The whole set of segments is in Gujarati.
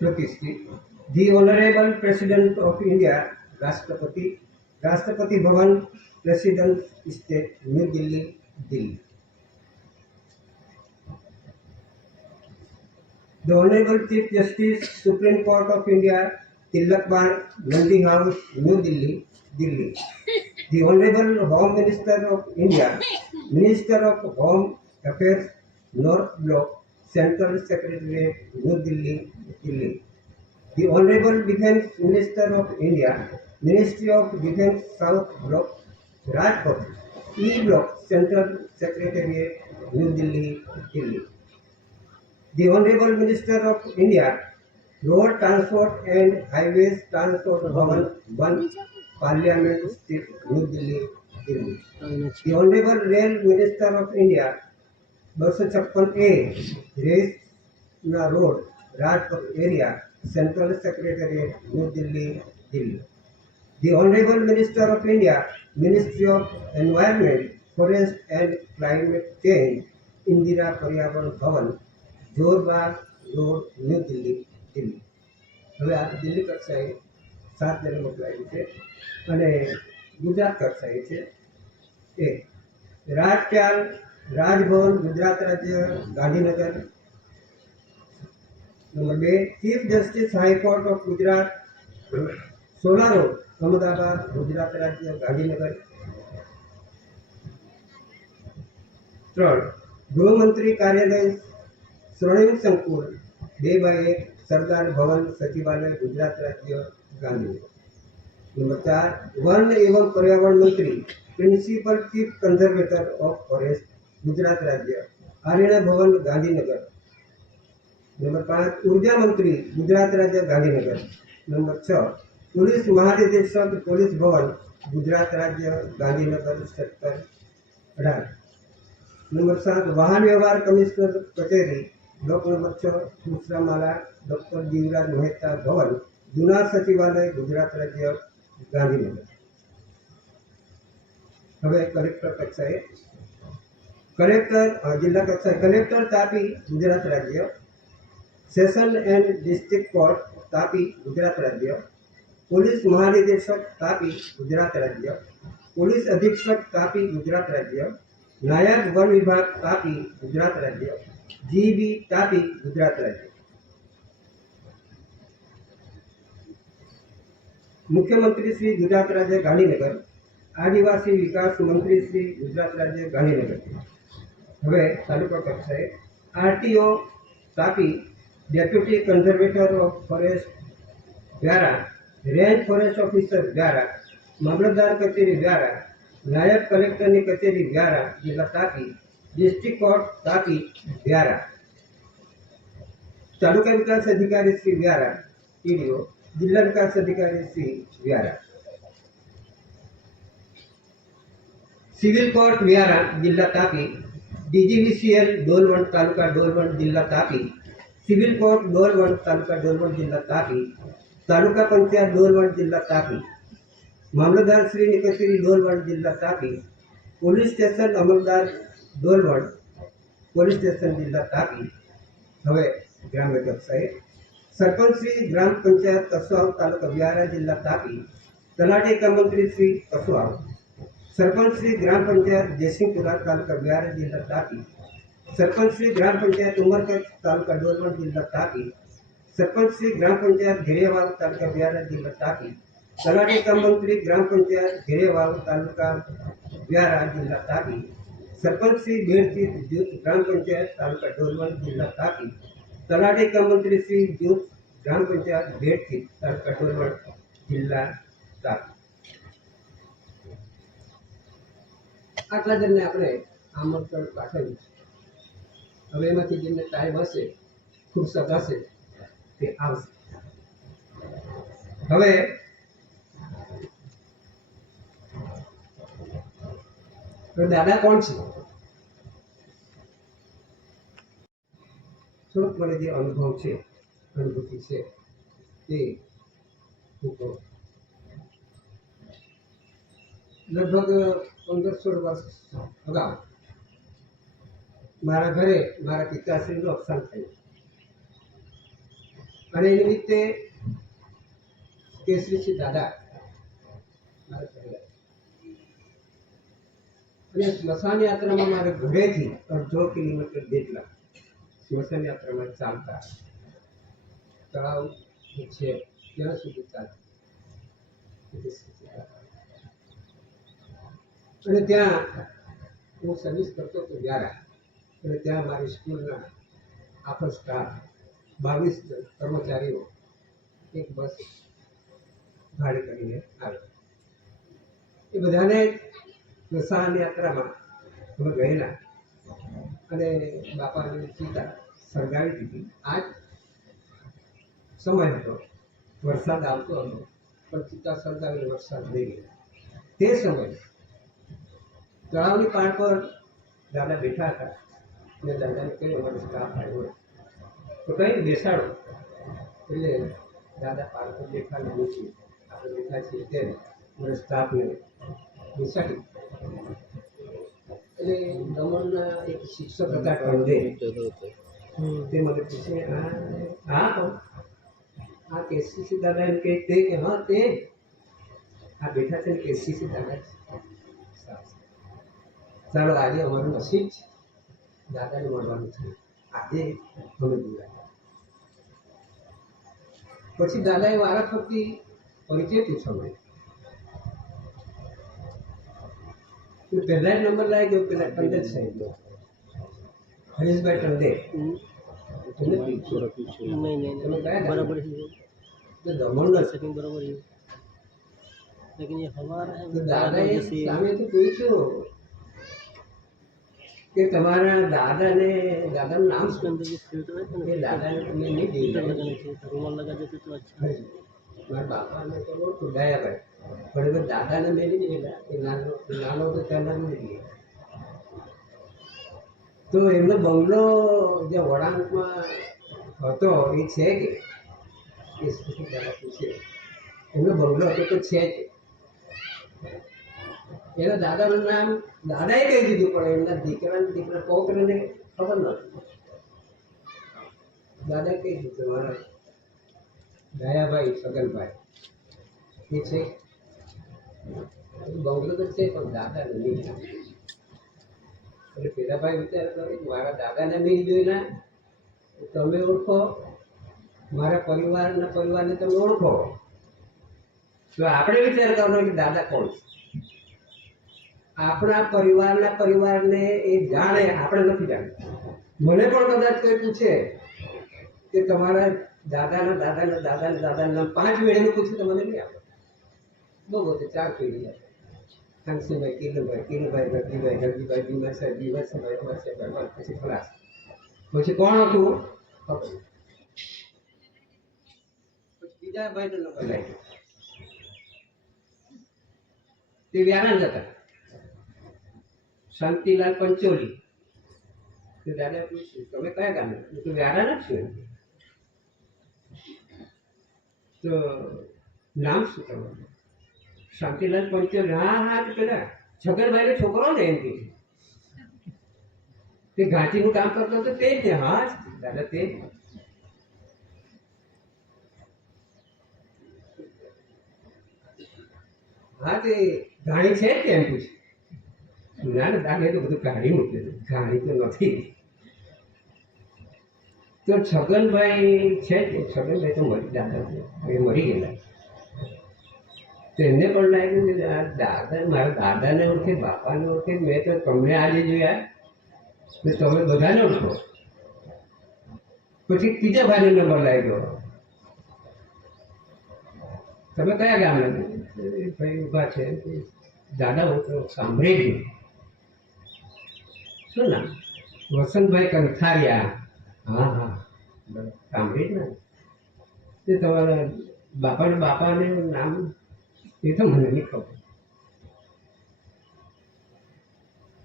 प्रतिष्ठित The Honorable President of India, राष्ट्रपति, Rashtrapati Bhavan, president state, new Delhi, Delhi. The Honorable Chief Justice, Supreme Court of India, Tilak Bar, Nandi House, New Delhi, Delhi. The Honorable Home Minister of India, Minister of Home Affairs, North Block, Central Secretariat, New Delhi, Delhi. The Honorable Defence Minister of India, Ministry of Defence, South Block, Rajkot, E Block, Central Secretariat, New Delhi, Delhi. The Honorable Minister of India, Road Transport and Highways Transport Bhavan 1, Parliament Street, New Delhi, Delhi. The Honorable Rail Minister of India, 256A, Resna Road, Rajput area, Central Secretariat, New Delhi, Delhi. The Honorable Minister of India, Ministry of Environment, Forest and Climate Change, Indira Paryavan Bhavan, Jorbagh road new Delhi Delhi. હવે આ દિલ્હી કક્ષાએ 7 જણ મોકલાયું છે અને ગુજરાત કક્ષાએ છે એ રાજક્યાલ રાજભવન ગુજરાત રાજ્ય Gandhinagar. Number 2 chief justice high court of Gujarat Sola road Ahmedabad Gujarat રાજ્ય ગાંધીનગર. 3 ગૃહમંત્રી કાર્યાલય स्वर्णिम संकुल 2/1 सरदार भवन सचिवालय गुजरात राज्य गांधीनगर. नंबर 4 वन एवं पर्यावरण मंत्री principal chief conservator of forest Gujarat राज्य आर्यना भवन गांधीनगर. नंबर 5 ऊर्जा मंत्री गुजरात राज्य गांधीनगर. नंबर 6 पुलिस महानिदेशक पुलिस भवन गुजरात राज्य गांधीनगर सेक्टर 18. नंबर 7 वाहन व्यवहार कमिश्नर कचेरी ब्लॉक नंबर 6 दूसरामाला डॉक्टर जीवराज मेहता भवन जूना सचिवालय गुजरात राज्य गांधीनगर. હવે કલેક્ટર કક્ષાએ કલેક્ટર જિલ્લા કક્ષાએ કલેક્ટર તાપી ગુજરાત રાજ્ય, session and district court Tapi Gujarat રાજ્ય, પોલીસ મહાનિદેશક તાપી ગુજરાત રાજ્ય, પોલીસ અધિક્ષક તાપી ગુજરાત રાજ્ય, નાયબ વન વિભાગ તાપી ગુજરાત રાજ્ય, જીબી તાપી ગુજરાત રાજ્ય. મુખ્યમંત્રી શ્રી ગુજરાત રાજ્ય ગાંધીનગર, આદિવાસી વિકાસ મંત્રી શ્રી ગુજરાત રાજ્ય ગાંધીનગર. હવે તાલુકા કક્ષાએ RTO Tapi deputy conservator of forest Vyara, range forest officer Vyara, mamlatdar કચેરી વ્યારા, નાયબ કલેક્ટરની કચેરી વ્યારા જિલ્લા તાપી, डिस्ट्रिक्ट कोर्ट तापी व्यारा, तालुका विकास अधिकारी श्री व्यारा टीडीओ, जिला विकास अधिकारी श्री व्यारा, सिविल कोर्ट व्यारा जिला तापी, डीजीवीसीएल डोलवंड तालुका डोलवंड जिला तापी, सिविल कोर्ट डोलवंड तालुका डोलवंड जिला तापी, तालुका पंचायत डोलवंड जिला तापी, मामलतदार श्री कचेरी डोलवंड जिला तापी, पुलिस स्टेशन अमलदार डोलवंड पोलीस स्टेशन जिला तापी. હવે ગ્રામ્ય કક્ષાએ સરપંચ શ્રી ગ્રામ પંચાયત કસવાવ તાલુકા વ્યારા જિલ્લા તાપી, તલાટી કમ મંત્રી શ્રી કસવાવ, સરપંચ શ્રી ગ્રામ પંચાયત જયસિંહપુરા તાલુકા વ્યારા જિલ્લા તાપી, સરપંચ શ્રી ગ્રામ પંચાયત ઉમરકચ્છ તાલુકા ડોલવંડ જિલ્લા તાપી, સરપંચ શ્રી ગ્રામ પંચાયત ઘેરિયાવાવ તાલુકા વ્યારા જિલ્લા તાપી, તલાટી કમ મંત્રી ગ્રામ પંચાયત ઘેરિયાવાવ તાલુકા વ્યારા જિલ્લા તાપી, सरपंच श्री बेरतीत जूथ ग्राम पंचायत तालुका डोलवंड जिला तापी, तलाटी कम मंत्री श्री जूथ ग्राम पंचायत बेरतीत तालुका डोलवंड जिला तापी. आटला जणने આપણે આમંત્રણ પાઠવ્યું. હવે એમાંથી જેમને ટાઈમ હશે, ફુરસત હશે તે આવશે. હવે तो दादा कौन छे? થોડોક મને જે અનુભવ છે, અનુભૂતિ છે તે લગભગ 15-16 વર્ષ અગાઉ મારા ઘરે મારા પિતાશ્રીનું અવસાન થયું. અને એ નિમિત્તે કેસરીસિંહ દાદા મારા કહેલા અને સ્મશાન યાત્રામાં મારે ઘરેથી 1.5 કિલોમીટર જેટલા સ્મશાન યાત્રામાં ચાલતા તળાવ છે ત્યાં સુધી ચાલતા અને ત્યાં હું સર્વિસ કરતો હતો વ્યારા અને ત્યાં મારી સ્કૂલના આખો સ્ટાફ 22 કર્મચારીઓ એક બસ ભાડે કરીને આવે. એ બધાને સ્મશાન યાત્રામાં અમે ગયેલા અને બાપાની ચિતા સળગાવી દીધી. આ સમય હતો, વરસાદ આવતો હતો પણ ચિતા સળગાવીને વરસાદ નહીં ગયો. તે સમયે તળાવની પાળ પર દાદા બેઠા હતા અને દાદાને કહ્યું અમારો સ્ટાફ આવ્યો તો કંઈ બેસાડો. એટલે દાદા પાળ પર બેઠા નથી, આપણે બેઠા છીએ તેમ મારા સ્ટાફને બેસાડી. એટલે દમણના એક શિક્ષક હતા ટંડે, તે મને પૂછે હા આ કેસરીસિંહ દાદા એમ કે તે કે હા તે આ બેઠા છે ને કેસરીસિંહ દાદા. ચાલો આજે અમારું નસીબ છે, દાદાને મળવાનું છે, આજે અમે જોયા. પછી દાદાએ વારા ફરતી પરિચય પૂછવા મળ્યો. પહેલા જ નંબર લાવી ગયો પેલા ટંડે સાહેબ હરીશભાઈ ટંડે. बराबर ही है, तो दमन सेकंड बराबर ही है, लेकिन ये हमारा है तो दादा ये जैसे सामने तो पूछो कि तुम्हारा दादा ने दादा नाम उसके अंदर जो फिल्टर है ना, ये दादा ने तुम्हें नहीं फिल्टर दिया. लगाना चाहिए था, रुमाल लगा देते तो अच्छा है। મારા બાપા ને તો ખુદાયા ભાઈ પણ હવે દાદાને મેં નહીં દીધેલા. એ નાનો તો પહેલા નહીં દીધો. તો એમનો બંગલો જે વળાંકમાં હતો એ છે કે એ દાદા પૂછે એમનો બંગલો હતો તો છે જ. એના દાદાનું નામ દાદાએ કહી દીધું પણ એમના દીકરા પૌત્રને ખબર નથી. દાદાએ કહી દીધું મારા દયાભાઈ સગનભાઈ એ છે બંગલો તો છે પણ દાદાને નહીં. એટલે પેલાભાઈ વિચાર કરે મારા દાદાને નહીં જોયેલા તમે ઓળખો, મારા પરિવારને તમે ઓળખો, તો આપણે વિચાર કરવાનો કે દાદા કોણ છે. આપણા પરિવારને એ જાણે, આપણે નથી જાણતા. મને પણ કદાચ કોઈ પૂછે કે તમારા દાદાના નામ 5 પેઢીનું પૂછે તો મને નહીં આપે. બહુ 4 પેઢી આપે. હંસીભાઈ, કિરુભાઈ, રગજીભાઈ, બીમર સાહેબ, પછી ખલાસ. પછી કોણ હતું પછી બીજા ભાઈનો નંબર લાગ્યો. તે વ્યારાન હતા, શાંતિલાલ પંચોલી. તો દાદા પૂછ્યું તમે કયા ગામના? તો વ્યારાના જ છું. તો નામ શું તમારું? શાંતિલાલ પંચોલી. હા તો પેલા છગનભાઈ છોકરો ને એમ કે તે ઘાંચીનું કામ કરતો હતો તે જ ને. હા દાદા તે જ. હા તે ઘાણી છે કેમ પૂછે? ના દાદા તો બધું કાઢી મૂક્યું. ઘાણી તો નથી. તો છગનભાઈ છે જ. છગનભાઈ તો મરી દાદા એ મરી ગયેલા. તો એમને પણ લાગ્યું કે આ દાદા મારા દાદાને ઓળખે, બાપાને ઓળખે, મેં તો તમને આજે જોયા તો તમે બધાને ઓળખો. પછી ત્રીજા ભાઈનો નંબર લાગ્યો. તમે કયા ગામના? ભાઈ ઊભા છે. દાદા હું તો સાંભળી ગયું. શું નામ? વસંતભાઈ કંથારિયા. હા સાંભળી ને. તે તમારા બાપાને નામ એ તો મને નહીં ખબર.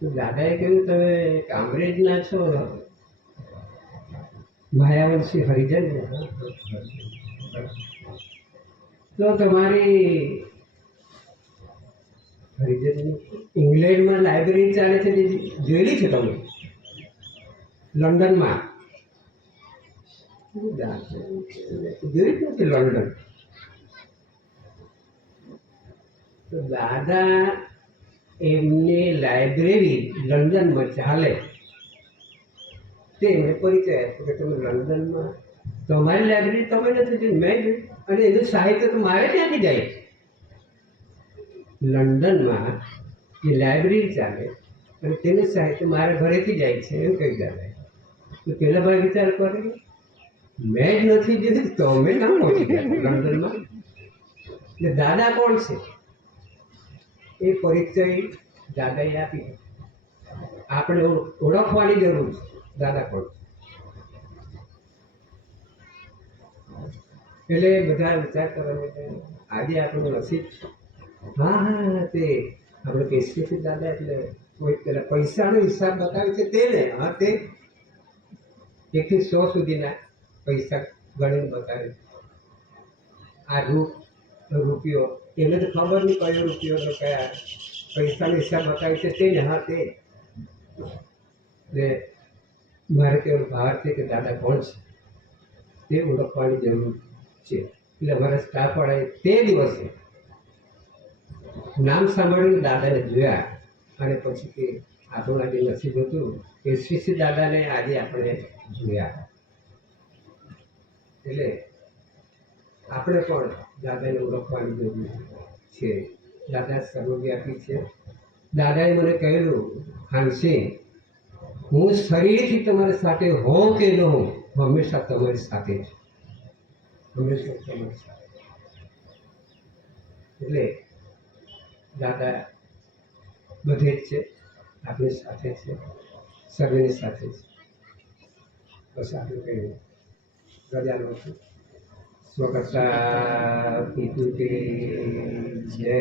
તો દાદાએ કહ્યું તમે કામરેજના છો? માયાવંશી હરિજન. તો તમારી હરિજન ઇંગ્લેન્ડમાં લાઇબ્રેરી ચાલે છે જોયેલી છે તમે? લંડનમાં જોઈ જ નથી લંડન. તો દાદા એમની લાઇબ્રેરી લંડનમાં ચાલે તે એમને પરિચય આપ્યો કે તમે લંડનમાં તમારી લાઇબ્રેરી તમે નથી જોઈ, મેં જોઈ, અને એનું સાહિત્ય તો મારે ત્યાંથી જાય. લંડનમાં જે લાઇબ્રેરી ચાલે અને તેનું સાહિત્ય મારા ઘરેથી જાય છે એમ કહી દાદા. તો પેલા ભાઈ વિચાર કરે મેં જ નથી જોયું તો અમે ના પહોંચી ગયા લંડનમાં. એટલે દાદા કોણ છે એ પરિચય દાદાએ આપી. આપણે ઓળખવાની જરૂર છે દાદા કોણ છે. એટલે બધા વિચાર કરવા માંડ્યા આજે આપણું નસીબ. હા હા તે આપણે કેશરી દાદા એટલે કોઈ પેલા પૈસાનો હિસાબ બતાવે છે તે ને. હા તે 1 થી 100 સુધીના પૈસા ગણીને બતાવે છે. આ રૂપિયો એને તો ખબર નહીં કયો રૂપિયો તો કયા પૈસાનો હિસાબ બતાવે છે તે ને. હા તે એટલે મારે કેવું બહાર છે કે દાદા કોણ છે તે ઓળખવાની જરૂર છે. એટલે અમારા સ્ટાફવાળાએ તે દિવસે નામ સાંભળીને દાદાને જોયા અને પછી કે આપણું આજે નસીબ હતું કે શ્રી દાદાને આજે આપણે જોયા. એટલે આપણે પણ દાદાને ઓળખવાની જરૂર છે. દાદા સર્વવ્યાપી છે. દાદાએ મને કહેલું, ખાનસિંહ હું શરીરથી તમારી સાથે હોઉં કે ન હોઉં હંમેશા તમારી સાથે છું, હંમેશા તમારી સાથે. એટલે દાદા બધે જ છે, આપણી સાથે છે, સર્વેની સાથે છે. બસ આટલું કહ્યું રજા લઉં છું. સ્વકર્તા પિતૃ કે જય.